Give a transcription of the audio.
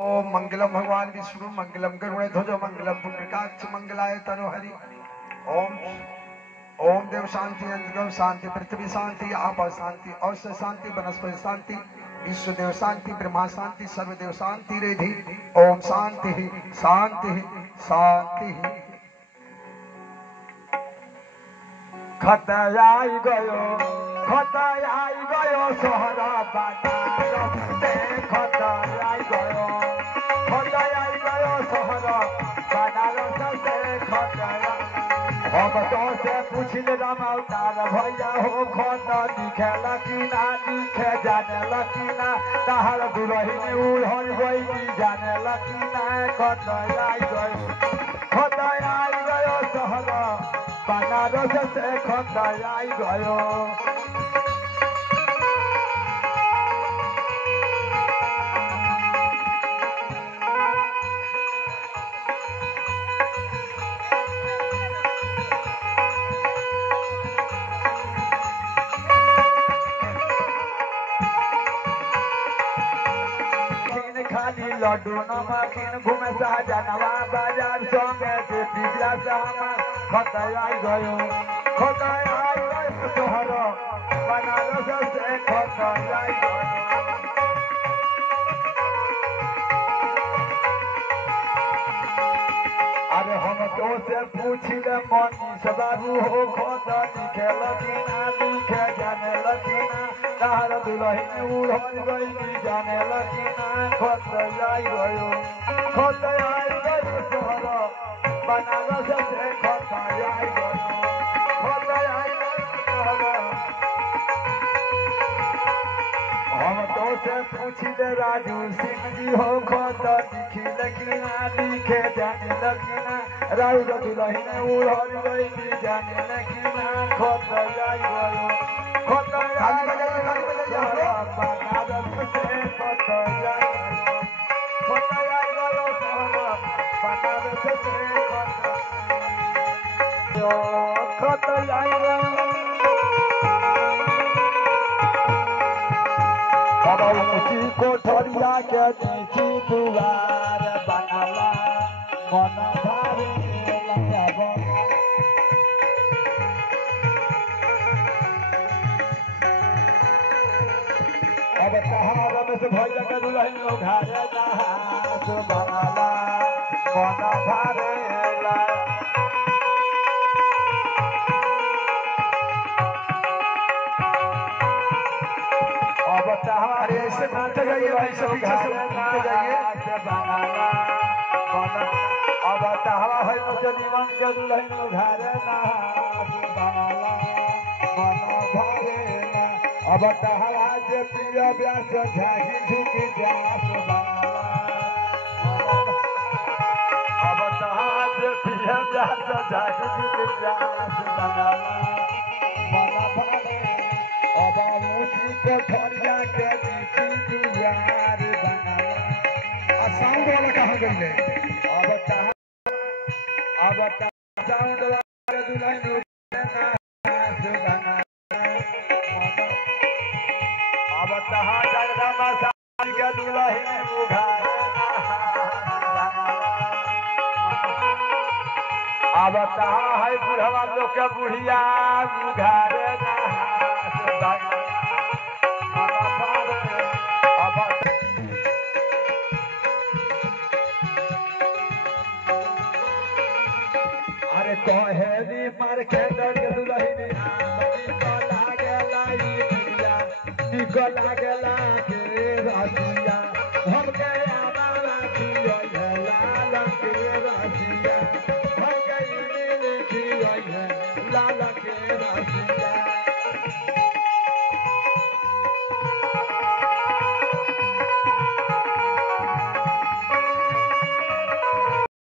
ओम मंगलम भगवान विष्णु मंगलम गरुड़ध्वज मंगलम पुंडरीकाक्ष मंगलाय तनोहरि। ओम ओम देव शांति अंतर्गम शांति पृथ्वी शांति आप शांति औषध शांति वनस्पति शांति विश्व देव शांति ब्रह्मा शांति सर्वदेव शांति रेधि। ओम शांति शांति शांति। खतयाई गयो सोहरा बाजार से खतयाई गयो सोहरा बनारस से खतया। भगतों से पूछिल राम अवतार भैया हो खत दिखेला कि ना दिखे जाने कि ना तहर दुरही उड़न गई जाने कि ना खतयाई गयो सोहरा बनारस से खतयाई गयो। लड्डू नमकीन घूमे शाहजहानवा बाजार संगे से पिछला सामान खतयाई गयो सोहर बनारस से खतयाई गयो। अरे हम तो से पूछिले मनीष बाबू हो खत लिखेल कि ना लिखे जाने कि ना तहर दुलही उड़न गई जाने कि ना खतयाई गयो सोहर बनारस से खतयाई गयो हम तो से पूछिले राजू सिंह जी हो खत लिखिल कि ना लिखे जाने कि ना राउर दुलही उड़न गई जाने कि ना खतयाई गयो कोठरिया के नीची दुआर बनला मन भावे अब तहार रमेश भैया के दुल्हन घरे नहास बनला मन भावेला। अब तहार ऐसे नाच जाइए भाई सब जाइए अब तहार है नौजवान के दुल्हन घरे नहास बनला मन भावेला। अब तहरा जे प्रिय व्यास झागी झुकी जास अब तहरा जे प्रिय व्यास झागी झुकी जास अब ऊँची कोठरिया के नीची दुआर बनला। साउंड वाला कहाँ गई? अब साउंड वाला दुल्हन अब तहा जगदम्बा साली के दुल्हन उघारे अब तहा है बुढ़वा लोग के बुढ़िया उघारे अरे कहेली मार्केट के दुल्हन निको लागे